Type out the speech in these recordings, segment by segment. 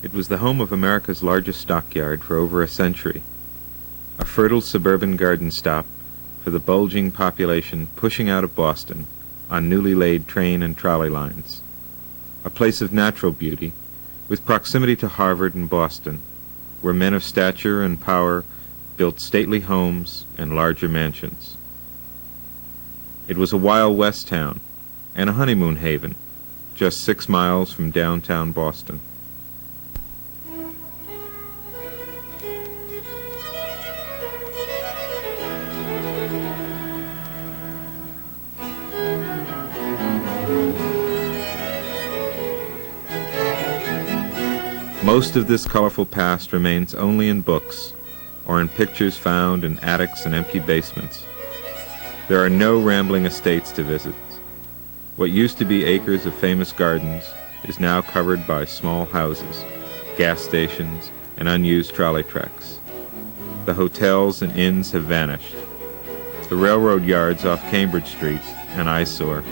It was the home of America's largest stockyard for over a century, a fertile suburban garden stop for the bulging population pushing out of Boston on newly laid train and trolley lines, a place of natural beauty with proximity to Harvard and Boston, where men of stature and power built stately homes and larger mansions. It was a Wild West town and a honeymoon haven, just 6 miles from downtown Boston. Most of this colorful past remains only in books or in pictures found in attics and empty basements. There are no rambling estates to visit. What used to be acres of famous gardens is now covered by small houses, gas stations, and unused trolley tracks. The hotels and inns have vanished. The railroad yards off Cambridge Street, an eyesore,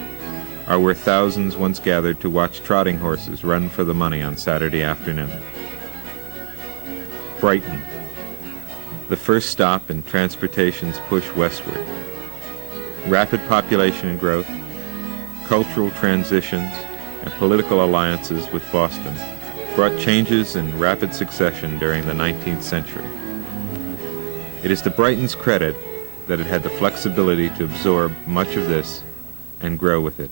are where thousands once gathered to watch trotting horses run for the money on Saturday afternoon. Brighton, the first stop in transportation's push westward. Rapid population growth, cultural transitions, and political alliances with Boston brought changes in rapid succession during the 19th century. It is to Brighton's credit that it had the flexibility to absorb much of this and grow with it.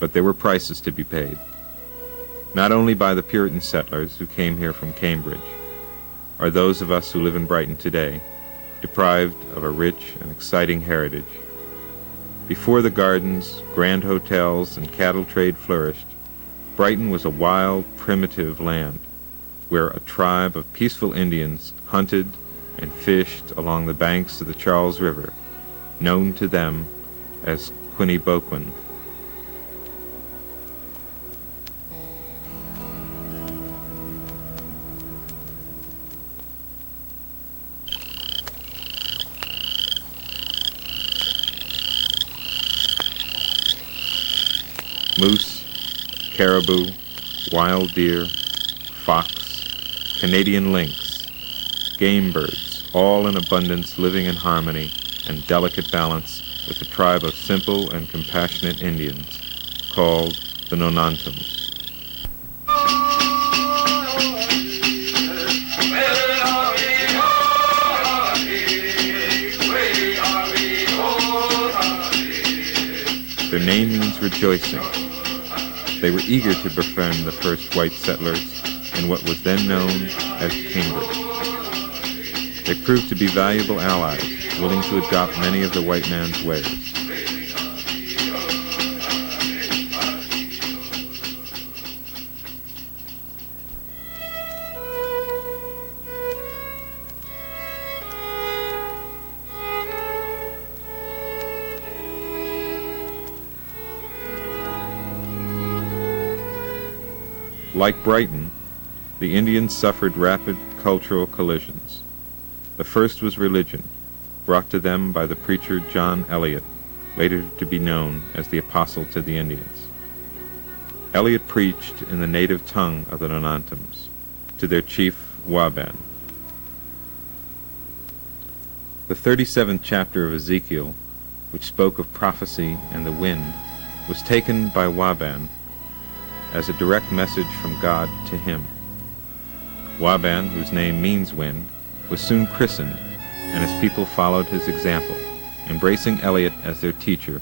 But there were prices to be paid, not only by the Puritan settlers who came here from Cambridge, or those of us who live in Brighton today, deprived of a rich and exciting heritage. Before the gardens, grand hotels, and cattle trade flourished, Brighton was a wild, primitive land where a tribe of peaceful Indians hunted and fished along the banks of the Charles River, known to them as Quinniboquin. Moose, caribou, wild deer, fox, Canadian lynx, game birds, all in abundance living in harmony and delicate balance with a tribe of simple and compassionate Indians called the Nonantums. Their name means rejoicing. They were eager to befriend the first white settlers in what was then known as Cambridge. They proved to be valuable allies, willing to adopt many of the white man's ways. Like Brighton, the Indians suffered rapid cultural collisions. The first was religion, brought to them by the preacher John Eliot, later to be known as the Apostle to the Indians. Eliot preached in the native tongue of the Nonantums, to their chief Waban. The 37th chapter of Ezekiel, which spoke of prophecy and the wind, was taken by Waban as a direct message from God to him. Waban, whose name means wind, was soon christened, and his people followed his example, embracing Eliot as their teacher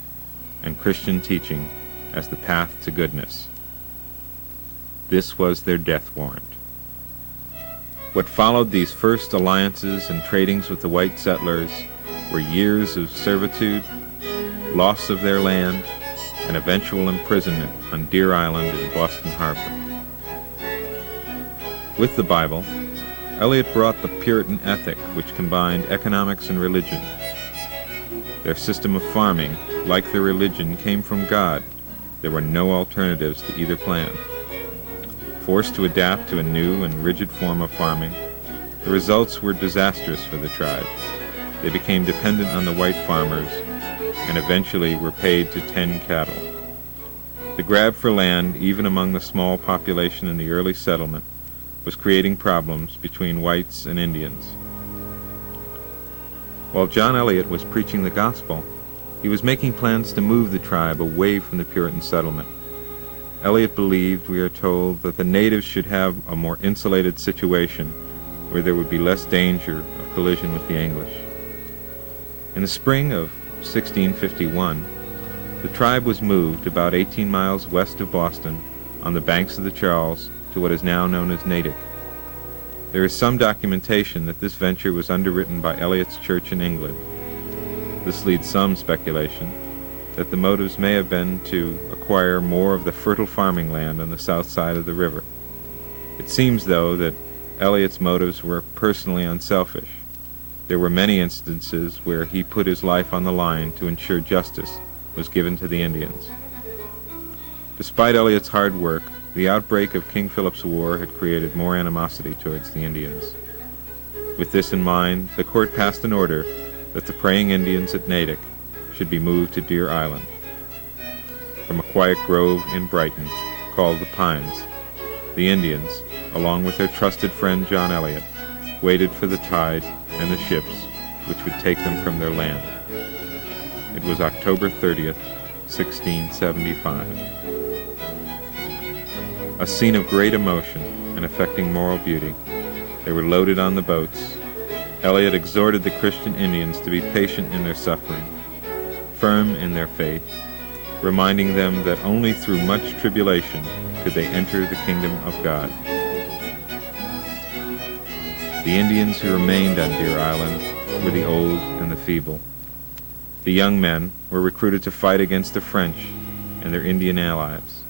and Christian teaching as the path to goodness. This was their death warrant. What followed these first alliances and tradings with the white settlers were years of servitude, loss of their land, and eventual imprisonment on Deer Island in Boston Harbor. With the Bible, Eliot brought the Puritan ethic which combined economics and religion. Their system of farming, like their religion, came from God. There were no alternatives to either plan. Forced to adapt to a new and rigid form of farming, the results were disastrous for the tribe. They became dependent on the white farmers and eventually were paid to tend cattle. The grab for land, even among the small population in the early settlement, was creating problems between whites and Indians. While John Eliot was preaching the gospel, he was making plans to move the tribe away from the Puritan settlement. Eliot believed, we are told, that the natives should have a more insulated situation where there would be less danger of collision with the English. In the spring of 1651, the tribe was moved about 18 miles west of Boston on the banks of the Charles to what is now known as Natick. There is some documentation that this venture was underwritten by Eliot's church in England. This leads some speculation that the motives may have been to acquire more of the fertile farming land on the south side of the river. It seems, though, that Eliot's motives were personally unselfish. There were many instances where he put his life on the line to ensure justice was given to the Indians. Despite Eliot's hard work, the outbreak of King Philip's War had created more animosity towards the Indians. With this in mind, the court passed an order that the praying Indians at Natick should be moved to Deer Island. From a quiet grove in Brighton, called the Pines, the Indians, along with their trusted friend John Eliot, waited for the tide and the ships which would take them from their land. It was October 30th, 1675. A scene of great emotion and affecting moral beauty. They were loaded on the boats. Eliot exhorted the Christian Indians to be patient in their suffering, firm in their faith, reminding them that only through much tribulation could they enter the kingdom of God. The Indians who remained on Deer Island were the old and the feeble. The young men were recruited to fight against the French and their Indian allies.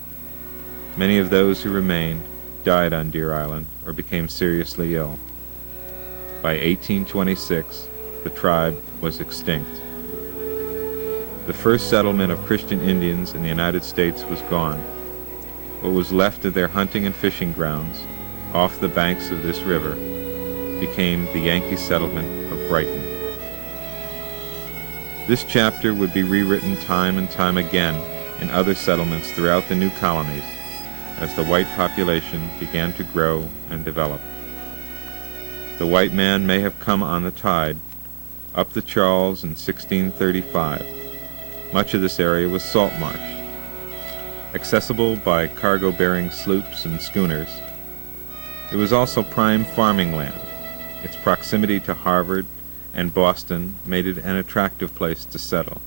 Many of those who remained died on Deer Island or became seriously ill. By 1826, the tribe was extinct. The first settlement of Christian Indians in the United States was gone. What was left of their hunting and fishing grounds off the banks of this river became the Yankee settlement of Brighton. This chapter would be rewritten time and time again in other settlements throughout the new colonies as the white population began to grow and develop. The white man may have come on the tide up the Charles in 1635. Much of this area was salt marsh, accessible by cargo-bearing sloops and schooners. It was also prime farming land. Its proximity to Harvard and Boston made it an attractive place to settle.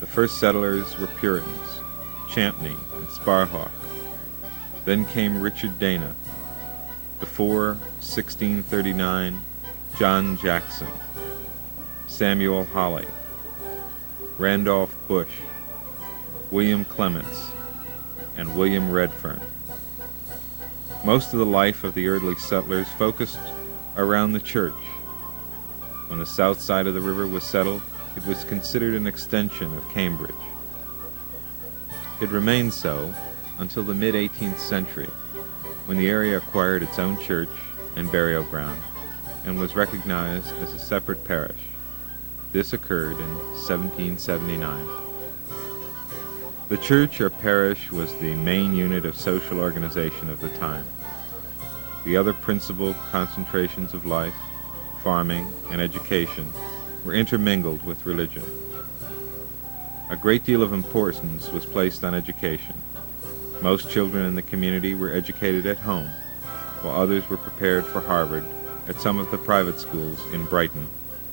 The first settlers were Puritans, Champney and Sparhawk. Then came Richard Dana. Before 1639, John Jackson, Samuel Holly, Randolph Bush, William Clements, and William Redfern. Most of the life of the early settlers focused around the church. When the south side of the river was settled, it was considered an extension of Cambridge. It remained so until the mid-18th century, when the area acquired its own church and burial ground and was recognized as a separate parish. This occurred in 1779. The church or parish was the main unit of social organization of the time. The other principal concentrations of life, farming and education, were intermingled with religion. A great deal of importance was placed on education. Most children in the community were educated at home, while others were prepared for Harvard at some of the private schools in Brighton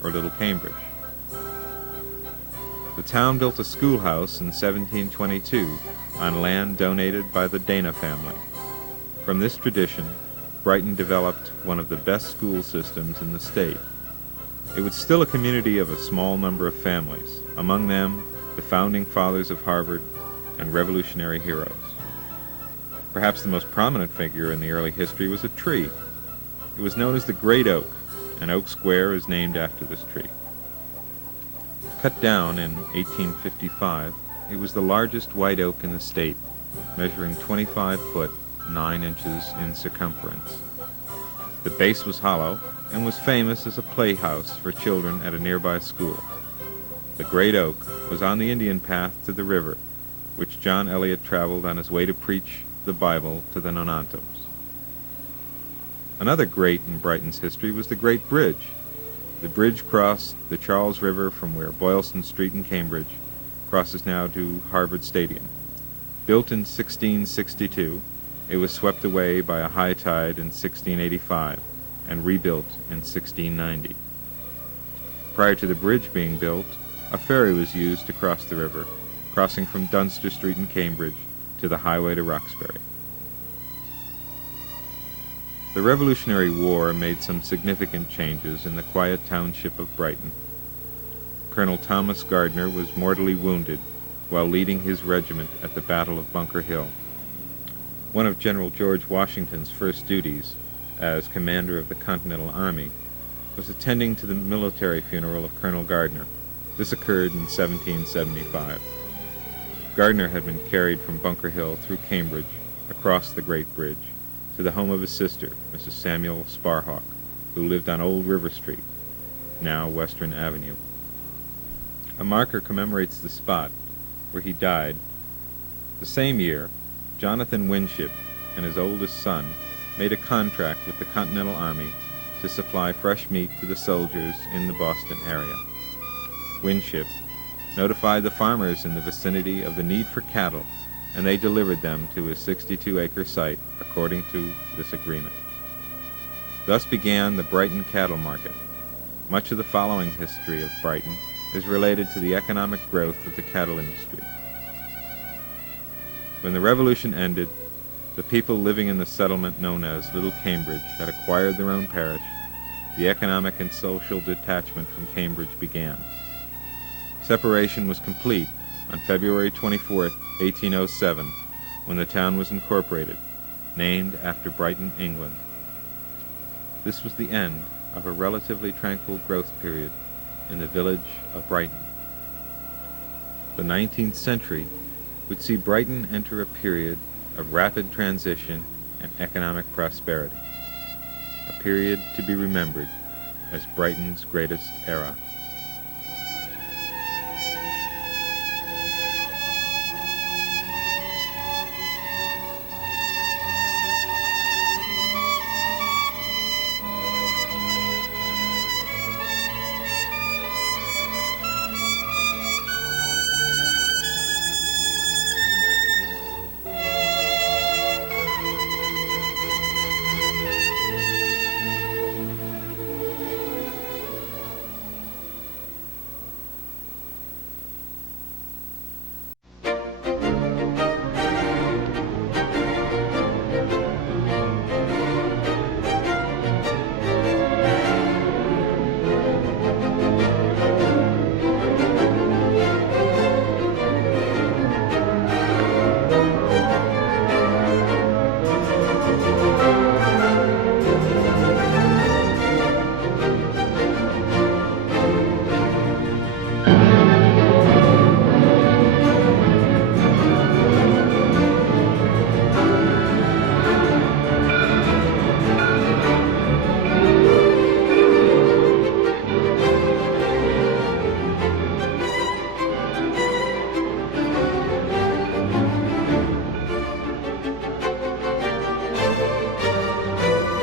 or Little Cambridge. The town built a schoolhouse in 1722 on land donated by the Dana family. From this tradition, Brighton developed one of the best school systems in the state. It was still a community of a small number of families, among them the founding fathers of Harvard and Revolutionary heroes. Perhaps the most prominent figure in the early history was a tree. It was known as the Great Oak, and Oak Square is named after this tree. Cut down in 1855, it was the largest white oak in the state, measuring 25 foot 9 inches in circumference. The base was hollow, and was famous as a playhouse for children at a nearby school. The Great Oak was on the Indian path to the river, which John Eliot traveled on his way to preach the Bible to the Nonantos. Another great in Brighton's history was the Great Bridge. The bridge crossed the Charles River from where Boylston Street in Cambridge crosses now to Harvard Stadium. Built in 1662, it was swept away by a high tide in 1685 and rebuilt in 1690. Prior to the bridge being built, a ferry was used to cross the river, crossing from Dunster Street in Cambridge to the highway to Roxbury. The Revolutionary War made some significant changes in the quiet township of Brighton. Colonel Thomas Gardner was mortally wounded while leading his regiment at the Battle of Bunker Hill. One of General George Washington's first duties as commander of the Continental Army was attending to the military funeral of Colonel Gardner. This occurred in 1775. Gardner had been carried from Bunker Hill through Cambridge, across the Great Bridge, to the home of his sister, Mrs. Samuel Sparhawk, who lived on Old River Street, now Western Avenue. A marker commemorates the spot where he died. The same year, Jonathan Winship and his oldest son made a contract with the Continental Army to supply fresh meat to the soldiers in the Boston area. Winship notified the farmers in the vicinity of the need for cattle, and they delivered them to his 62-acre site according to this agreement. Thus began the Brighton cattle market. Much of the following history of Brighton is related to the economic growth of the cattle industry. When the Revolution ended, the people living in the settlement known as Little Cambridge had acquired their own parish. The economic and social detachment from Cambridge began. Separation was complete on February 24, 1807, when the town was incorporated, named after Brighton, England. This was the end of a relatively tranquil growth period in the village of Brighton. The 19th century would see Brighton enter a period of rapid transition and economic prosperity, a period to be remembered as Brighton's greatest era.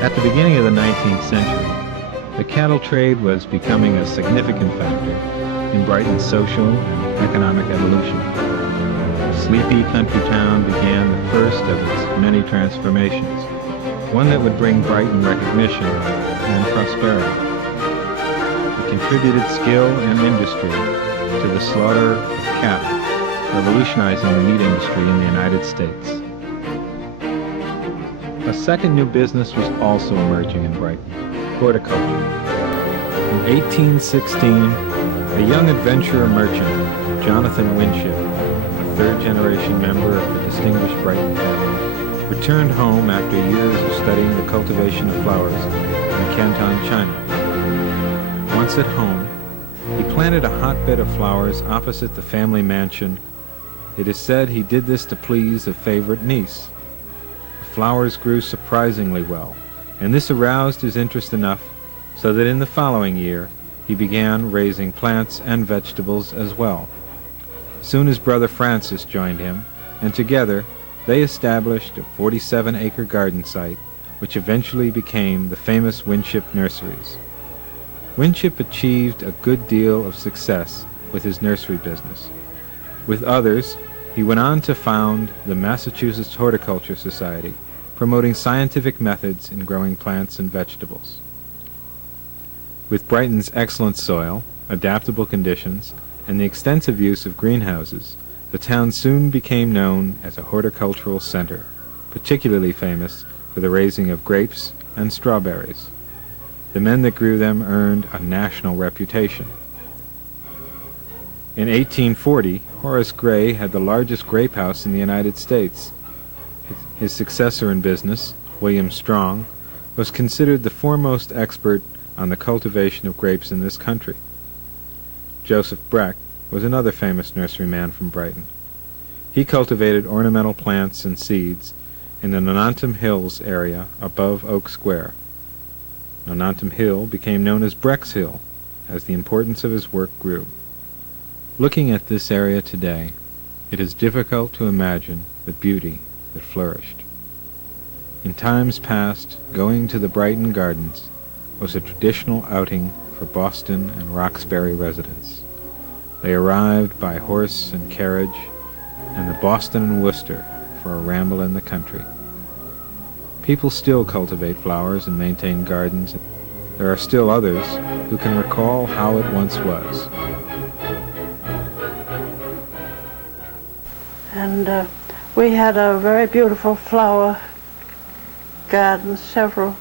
At the beginning of the 19th century, the cattle trade was becoming a significant factor in Brighton's social and economic evolution. A sleepy country town began the first of its many transformations, one that would bring Brighton recognition and prosperity. It contributed skill and industry to the slaughter of cattle, revolutionizing the meat industry in the United States. A second new business was also emerging in Brighton: horticulture. In 1816, a young adventurer merchant, Jonathan Winship, a third-generation member of the distinguished Brighton family, returned home after years of studying the cultivation of flowers in Canton, China. Once at home, he planted a hotbed of flowers opposite the family mansion. It is said he did this to please a favorite niece. The flowers grew surprisingly well, and this aroused his interest enough so that in the following year he began raising plants and vegetables as well. Soon his brother Francis joined him, and together they established a 47-acre garden site, which eventually became the famous Winship Nurseries. Winship achieved a good deal of success with his nursery business. With others, he went on to found the Massachusetts Horticultural Society, promoting scientific methods in growing plants and vegetables. With Brighton's excellent soil, adaptable conditions, and the extensive use of greenhouses, the town soon became known as a horticultural center, particularly famous for the raising of grapes and strawberries. The men that grew them earned a national reputation. In 1840, Horace Gray had the largest grape house in the United States. His successor in business, William Strong, was considered the foremost expert on the cultivation of grapes in this country. Joseph Breck was another famous nurseryman from Brighton. He cultivated ornamental plants and seeds in the Nonantum Hills area above Oak Square. Nonantum Hill became known as Breck's Hill as the importance of his work grew. Looking at this area today, it is difficult to imagine the beauty that flourished. In times past, going to the Brighton Gardens was a traditional outing for Boston and Roxbury residents. They arrived by horse and carriage, and the Boston and Worcester for a ramble in the country. People still cultivate flowers and maintain gardens. There are still others who can recall how it once was. And we had a very beautiful flower garden, several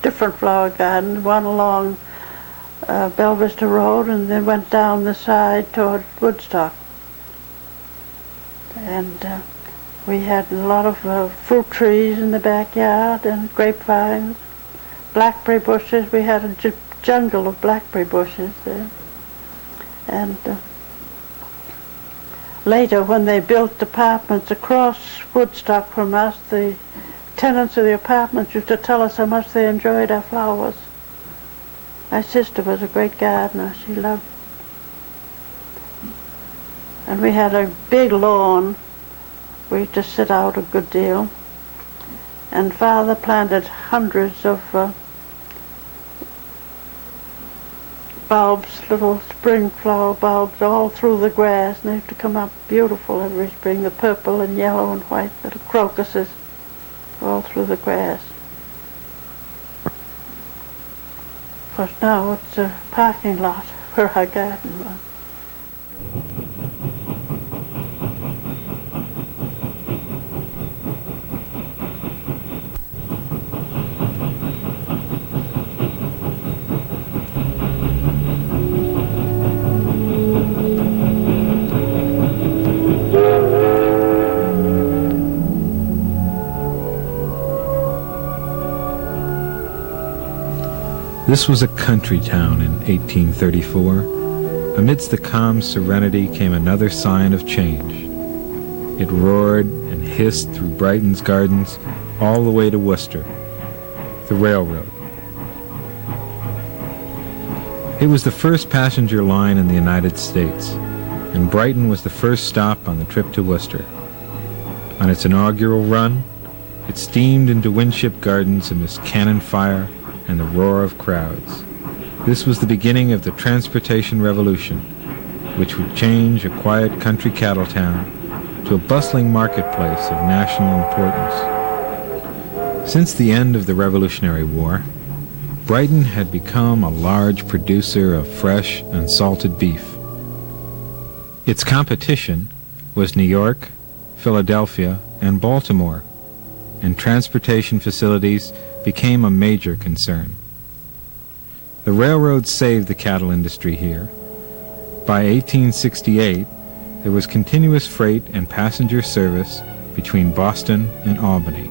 different flower gardens, one along Belvista Road, and then went down the side toward Woodstock. And we had a lot of fruit trees in the backyard and grapevines, blackberry bushes. We had a jungle of blackberry bushes there. And later, when they built apartments across Woodstock from us, the tenants of the apartments used to tell us how much they enjoyed our flowers. My sister was a great gardener. She loved. And we had a big lawn. We used to sit out a good deal. And Father planted hundreds of bulbs, little spring flower bulbs, all through the grass. And they used to come up beautiful every spring, the purple and yellow and white little crocuses all through the grass. Of course, now it's a parking lot where our garden was. This was a country town in 1834. Amidst the calm serenity came another sign of change. It roared and hissed through Brighton's gardens all the way to Worcester, the railroad. It was the first passenger line in the United States, and Brighton was the first stop on the trip to Worcester. On its inaugural run, it steamed into Winship Gardens amidst cannon fire and the roar of crowds. This was the beginning of the transportation revolution, which would change a quiet country cattle town to a bustling marketplace of national importance. Since the end of the Revolutionary War, Brighton had become a large producer of fresh and salted beef. Its competition was New York, Philadelphia, and Baltimore, and transportation facilities became a major concern. The railroad saved the cattle industry here. By 1868, there was continuous freight and passenger service between Boston and Albany.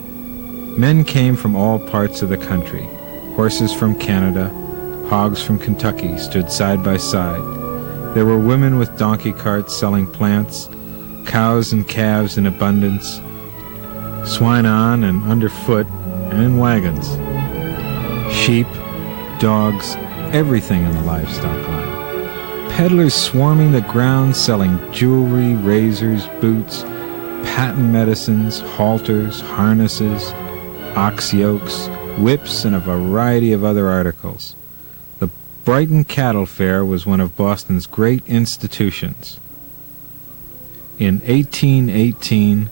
Men came from all parts of the country. Horses from Canada, hogs from Kentucky stood side by side. There were women with donkey carts selling plants, cows and calves in abundance, swine on and underfoot and in wagons. Sheep, dogs, everything in the livestock line. Peddlers swarming the grounds selling jewelry, razors, boots, patent medicines, halters, harnesses, ox yokes, whips, and a variety of other articles. The Brighton Cattle Fair was one of Boston's great institutions. In 1818,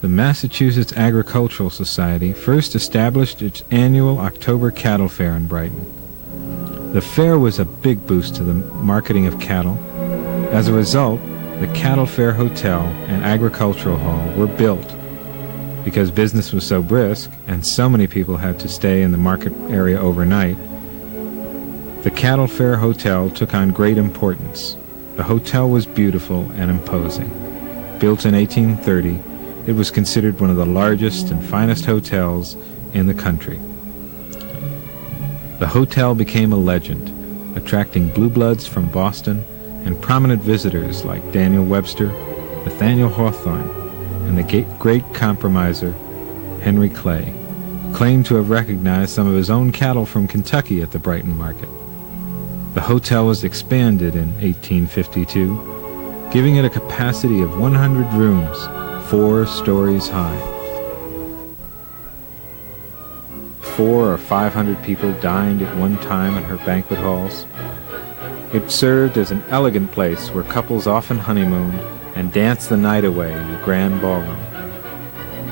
the Massachusetts Agricultural Society first established its annual October Cattle Fair in Brighton. The fair was a big boost to the marketing of cattle. As a result, the Cattle Fair Hotel and Agricultural Hall were built. Because business was so brisk and so many people had to stay in the market area overnight, the Cattle Fair Hotel took on great importance. The hotel was beautiful and imposing. Built in 1830, it was considered one of the largest and finest hotels in the country. The hotel became a legend, attracting blue bloods from Boston and prominent visitors like Daniel Webster, Nathaniel Hawthorne, and the great compromiser Henry Clay, who claimed to have recognized some of his own cattle from Kentucky at the Brighton market. The hotel was expanded in 1852, giving it a capacity of 100 rooms, 4 stories high. 400 or 500 people dined at one time in her banquet halls. It served as an elegant place where couples often honeymooned and danced the night away in the grand ballroom.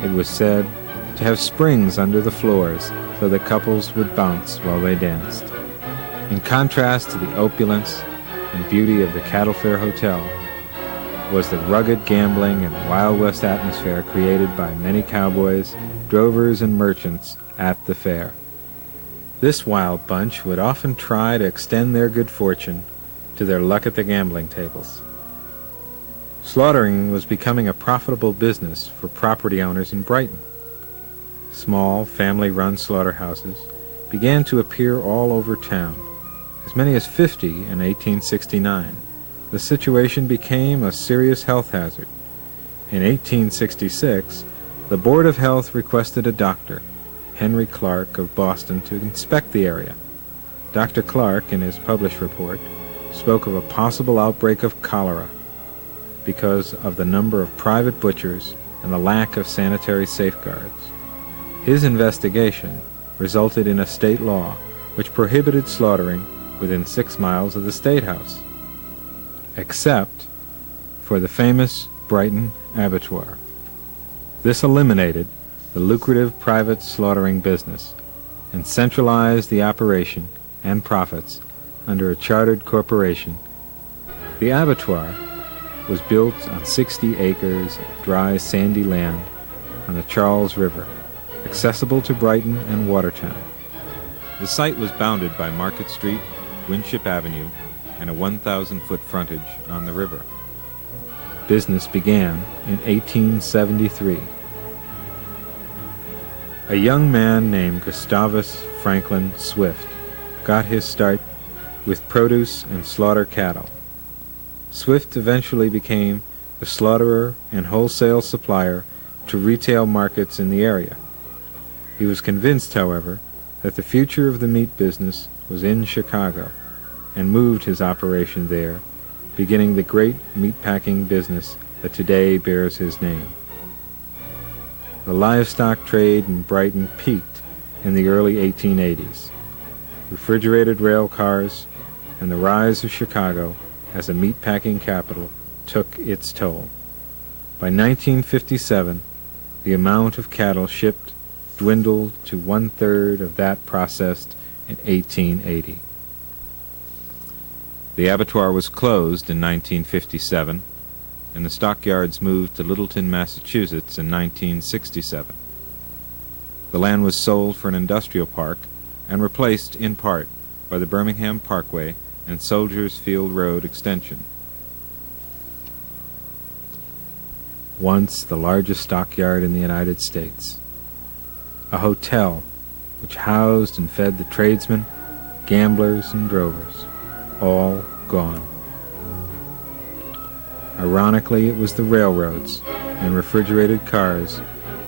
It was said to have springs under the floors so that couples would bounce while they danced. In contrast to the opulence and beauty of the Cattle Fair Hotel was the rugged gambling and Wild West atmosphere created by many cowboys, drovers, and merchants at the fair. This wild bunch would often try to extend their good fortune to their luck at the gambling tables. Slaughtering was becoming a profitable business for property owners in Brighton. Small, family-run slaughterhouses began to appear all over town, as many as 50 in 1869. The situation became a serious health hazard. In 1866, the Board of Health requested a doctor, Henry Clark of Boston, to inspect the area. Dr. Clark, in his published report, spoke of a possible outbreak of cholera because of the number of private butchers and the lack of sanitary safeguards. His investigation resulted in a state law which prohibited slaughtering within 6 miles of the State House, except for the famous Brighton Abattoir. This eliminated the lucrative private slaughtering business and centralized the operation and profits under a chartered corporation. The abattoir was built on 60 acres of dry, sandy land on the Charles River, accessible to Brighton and Watertown. The site was bounded by Market Street, Winship Avenue, and a 1,000-foot frontage on the river. Business began in 1873. A young man named Gustavus Franklin Swift got his start with produce and slaughter cattle. Swift eventually became the slaughterer and wholesale supplier to retail markets in the area. He was convinced, however, that the future of the meat business was in Chicago, and moved his operation there, beginning the great meatpacking business that today bears his name. The livestock trade in Brighton peaked in the early 1880s. Refrigerated rail cars and the rise of Chicago as a meatpacking capital took its toll. By 1957, the amount of cattle shipped dwindled to 1/3 of that processed in 1880. The abattoir was closed in 1957, and the stockyards moved to Littleton, Massachusetts in 1967. The land was sold for an industrial park and replaced in part by the Birmingham Parkway and Soldiers Field Road extension. Once the largest stockyard in the United States. A hotel which housed and fed the tradesmen, gamblers, and drovers, all gone. Ironically, it was the railroads and refrigerated cars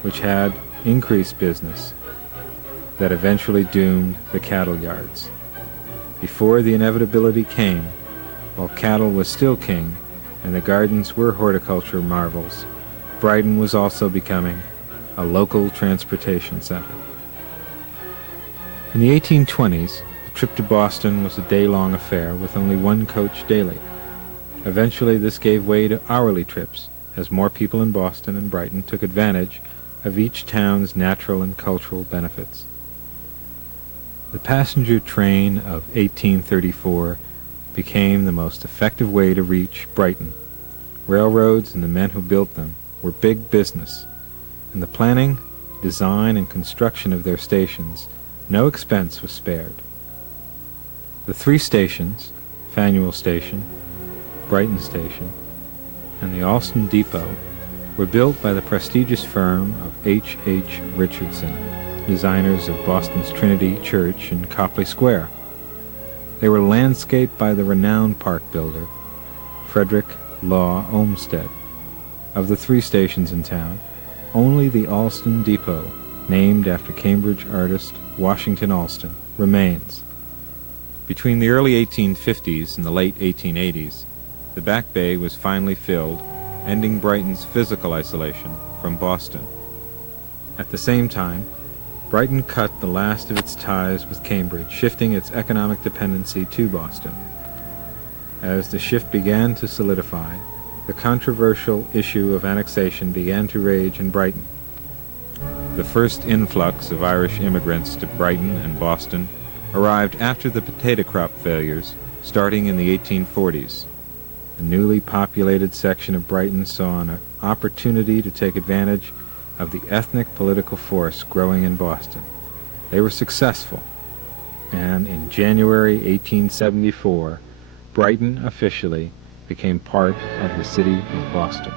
which had increased business that eventually doomed the cattle yards. Before the inevitability came, while cattle was still king and the gardens were horticulture marvels, Brighton was also becoming a local transportation center. In the 1820s, the trip to Boston was a day-long affair with only one coach daily. Eventually, this gave way to hourly trips, as more people in Boston and Brighton took advantage of each town's natural and cultural benefits. The passenger train of 1834 became the most effective way to reach Brighton. Railroads and the men who built them were big business. In the planning, design, and construction of their stations, no expense was spared. The three stations, Faneuil Station, Brighton Station, and the Alston Depot, were built by the prestigious firm of H.H. Richardson, designers of Boston's Trinity Church in Copley Square. They were landscaped by the renowned park builder, Frederick Law Olmsted. Of the three stations in town, only the Alston Depot, named after Cambridge artist Washington Alston, remains. Between the early 1850s and the late 1880s, the Back Bay was finally filled, ending Brighton's physical isolation from Boston. At the same time, Brighton cut the last of its ties with Cambridge, shifting its economic dependency to Boston. As the shift began to solidify, the controversial issue of annexation began to rage in Brighton. The first influx of Irish immigrants to Brighton and Boston arrived after the potato crop failures, starting in the 1840s. The newly populated section of Brighton saw an opportunity to take advantage of the ethnic political force growing in Boston. They were successful, and in January 1874, Brighton officially became part of the city of Boston.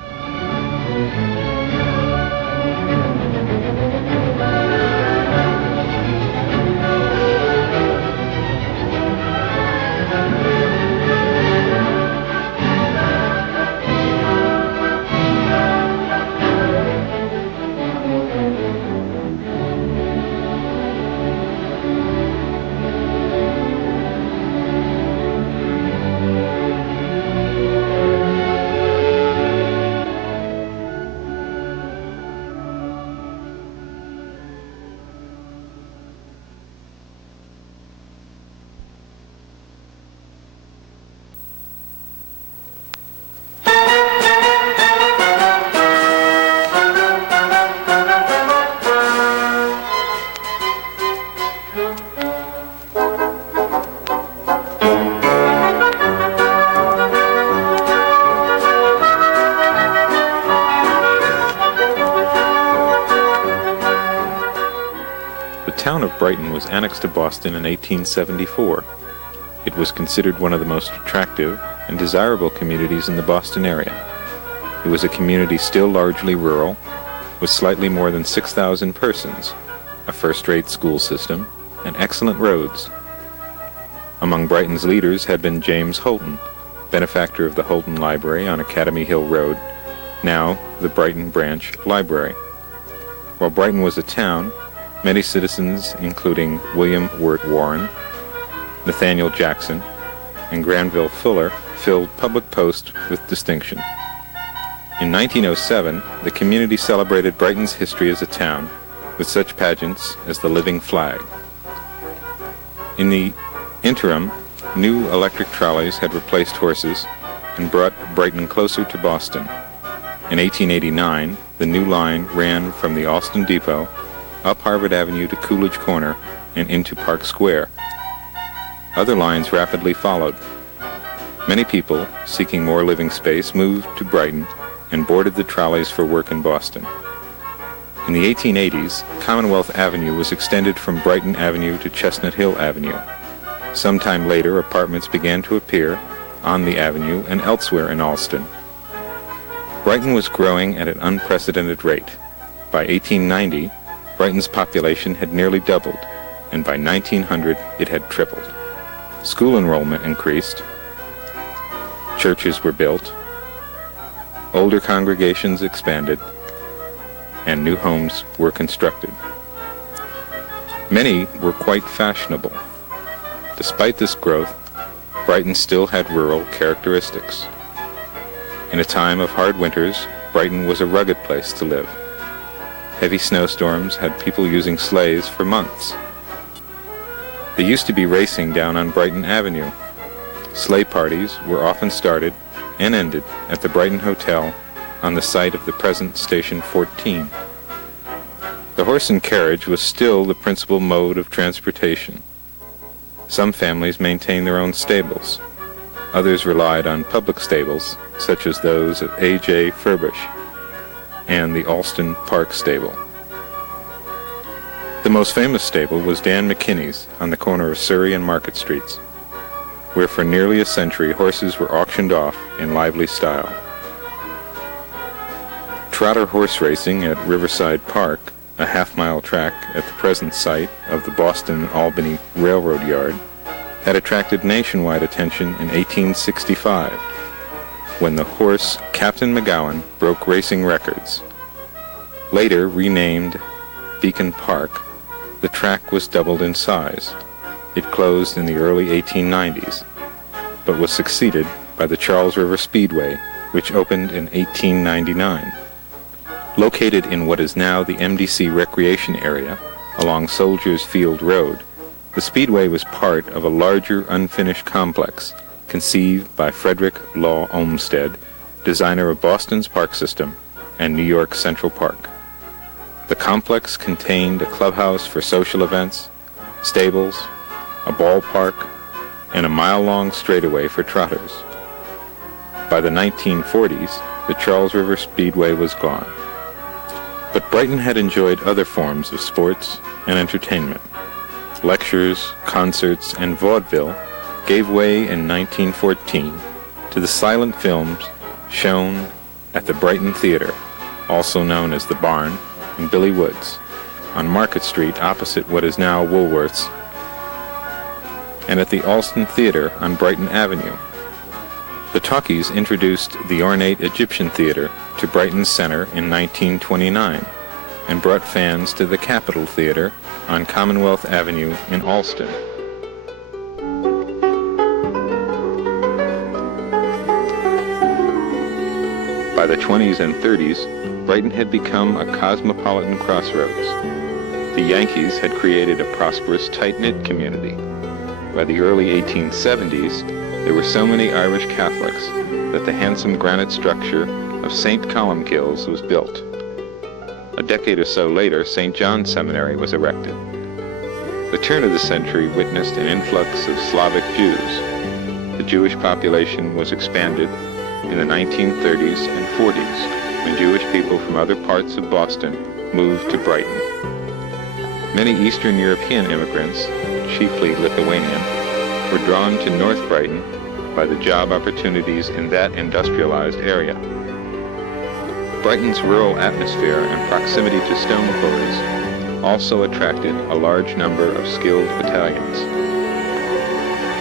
The town of Brighton was annexed to Boston in 1874. It was considered one of the most attractive and desirable communities in the Boston area. It was a community still largely rural, with slightly more than 6,000 persons, a first-rate school system, and excellent roads. Among Brighton's leaders had been James Holton, benefactor of the Holton Library on Academy Hill Road, now the Brighton Branch Library. While Brighton was a town, many citizens, including William Wirt Warren, Nathaniel Jackson, and Granville Fuller, filled public posts with distinction. In 1907, the community celebrated Brighton's history as a town with such pageants as the Living Flag. In the interim, new electric trolleys had replaced horses and brought Brighton closer to Boston. In 1889, the new line ran from the Alston Depot up Harvard Avenue to Coolidge Corner and into Park Square. Other lines rapidly followed. Many people, seeking more living space, moved to Brighton and boarded the trolleys for work in Boston. In the 1880s, Commonwealth Avenue was extended from Brighton Avenue to Chestnut Hill Avenue. Sometime later, apartments began to appear on the avenue and elsewhere in Alston. Brighton was growing at an unprecedented rate. By 1890, Brighton's population had nearly doubled, and by 1900 it had tripled. School enrollment increased, churches were built, older congregations expanded, and new homes were constructed. Many were quite fashionable. Despite this growth, Brighton still had rural characteristics. In a time of hard winters, Brighton was a rugged place to live. Heavy snowstorms had people using sleighs for months. There used to be racing down on Brighton Avenue. Sleigh parties were often started and ended at the Brighton Hotel on the site of the present Station 14. The horse and carriage was still the principal mode of transportation. Some families maintained their own stables. Others relied on public stables, such as those of A.J. Furbish and the Alston Park Stable. The most famous stable was Dan McKinney's on the corner of Surrey and Market Streets, where for nearly a century horses were auctioned off in lively style. Trotter horse racing at Riverside Park, a half-mile track at the present site of the Boston-Albany Railroad Yard, had attracted nationwide attention in 1865, when the horse Captain McGowan broke racing records. Later renamed Beacon Park, the track was doubled in size. It closed in the early 1890s, but was succeeded by the Charles River Speedway, which opened in 1899. Located in what is now the MDC Recreation Area along Soldiers Field Road, the Speedway was part of a larger unfinished complex conceived by Frederick Law Olmsted, designer of Boston's park system and New York's Central Park. The complex contained a clubhouse for social events, stables, a ballpark, and a mile-long straightaway for trotters. By the 1940s, the Charles River Speedway was gone. But Brighton had enjoyed other forms of sports and entertainment. Lectures, concerts, and vaudeville gave way in 1914 to the silent films shown at the Brighton Theater, also known as the Barn, in Billy Woods, on Market Street opposite what is now Woolworth's, and at the Alston Theater on Brighton Avenue. The talkies introduced the ornate Egyptian Theater to Brighton Center in 1929 and brought fans to the Capitol Theater on Commonwealth Avenue in Alston. By the 20s and 30s, Brighton had become a cosmopolitan crossroads. The Yankees had created a prosperous, tight-knit community. By the early 1870s, there were so many Irish Catholics that the handsome granite structure of St. Columkills was built. A decade or so later, St. John's Seminary was erected. The turn of the century witnessed an influx of Slavic Jews. The Jewish population was expanded in the 1930s and 40s when Jewish people from other parts of Boston moved to Brighton. Many Eastern European immigrants, chiefly Lithuanian, were drawn to North Brighton by the job opportunities in that industrialized area. Brighton's rural atmosphere and proximity to stone quarries also attracted a large number of skilled battalions.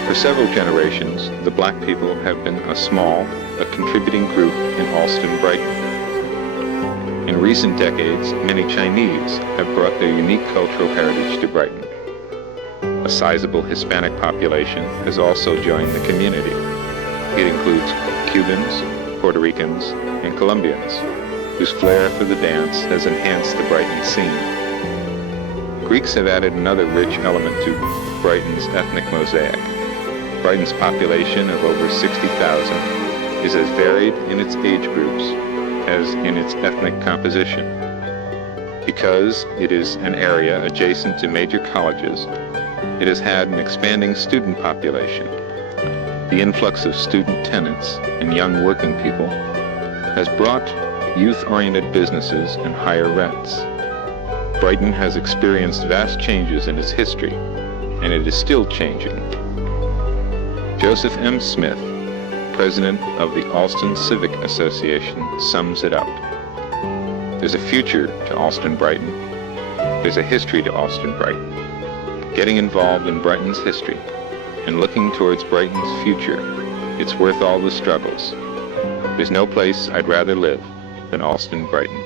For several generations, the black people have been a small but contributing group in Alston, Brighton. In recent decades, many Chinese have brought their unique cultural heritage to Brighton. A sizable Hispanic population has also joined the community. It includes Cubans, Puerto Ricans, and Colombians, whose flair for the dance has enhanced the Brighton scene. Greeks have added another rich element to Brighton's ethnic mosaic. Brighton's population of over 60,000 is as varied in its age groups as in its ethnic composition. Because it is an area adjacent to major colleges, it has had an expanding student population. The influx of student tenants and young working people has brought youth-oriented businesses and higher rents. Brighton has experienced vast changes in its history, and it is still changing. Joseph M. Smith, president of the Alston Civic Association, sums it up. There's a future to Alston Brighton. There's a history to Alston Brighton. Getting involved in Brighton's history and looking towards Brighton's future, it's worth all the struggles. There's no place I'd rather live than Alston Brighton.